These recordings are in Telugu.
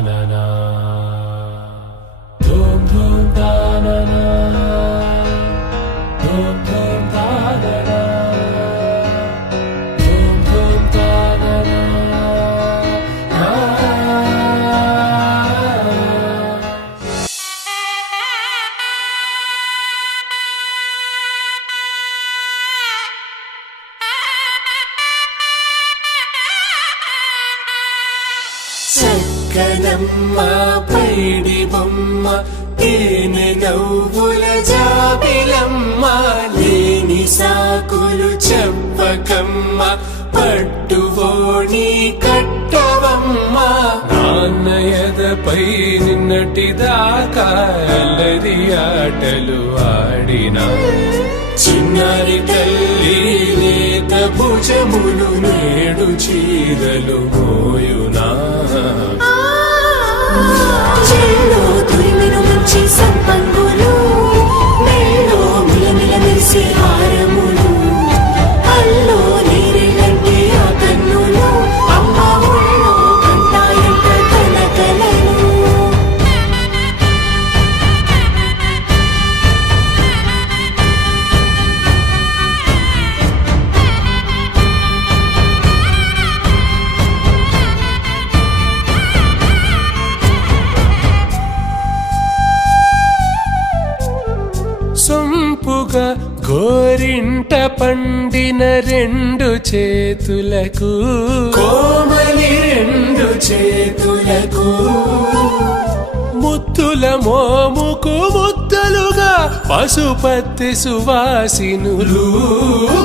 తాననా ధూమ్ ధూమ్ తాననా ధూమ్ ధూమ్ తాననా ధూమ్ ధూమ్ తాననా చక్కనమ్మ పైడి బొమ్మ తేనె నవ్వుల జాబిలమ్మ లేని సాకులు చెప్పకమ్మ పట్టువోణి కట్టవమ్మ నాన్నయదపై నిన్నటిదాకా అల్లరి ఆటలు ఆడినా చిన్నారి తల్లి లేత భుజములు నేడు చీరలు మోయునా చెల్లో తురిమిను మంచి సంపంగులు మేలో మిలమిల మెరిసే హారములు అల్లో నీరెళ్ళంటే ఆ కన్నులు అమ్మ ఒళ్ళో కంటాయంట తన కలలు సొంపుగా గోరింట పండిన రెండు చేతులకు కోమలి రెండు చేతులకు ముద్దుల మోముకు ముద్దలుగా పశుపతి సువాసినులు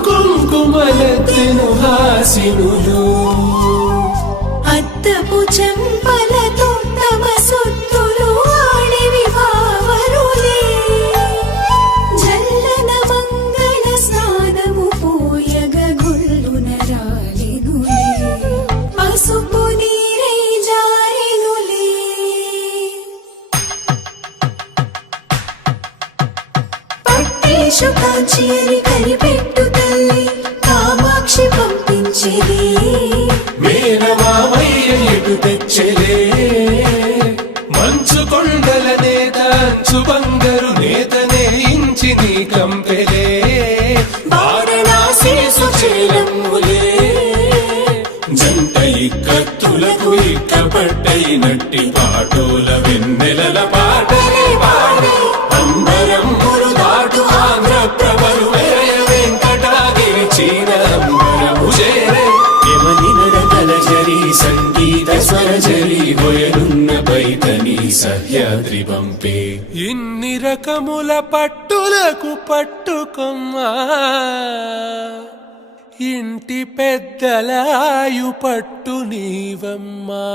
కుంకుమలెత్తెను హాసినులు అద్దపు చెంపలతో తమ సొత్తులు ఆడివి భావరులే జల్లన మంగళ స్నానము పోయగ గొల్లున రాలినులే పసుపు నీరై జారినులే పట్టేషు కాంచి అని కనిపెట్టు తల్లి కామాక్షి పంపించేది మేనమామయ్య ఎటు తెచ్చలే మంచు కొండల నేత అంచు బంగారు నేత నేయించి నీ కంపెలే వారణాసి సుచేలమ్ములే జంట ఇక్కత్తులకు ఇక్కపట్టయినట్టి పాటోల వెన్నెలల పాటలే పాడే అంబరమ్ములు దాటు ఆంధ్ర ప్రభలు వేయ వెంకటాగిరి చీర అంబరము చేరే యమని నడకల జరి సంగీత స్వరజరి గొయలున్న పైతని సహ్యాద్రి పంపే ఇన్ని రకముల పట్టులకు పట్టుకొమ్మా ఇంటి పెద్దలాయు పట్టు నీవమ్మా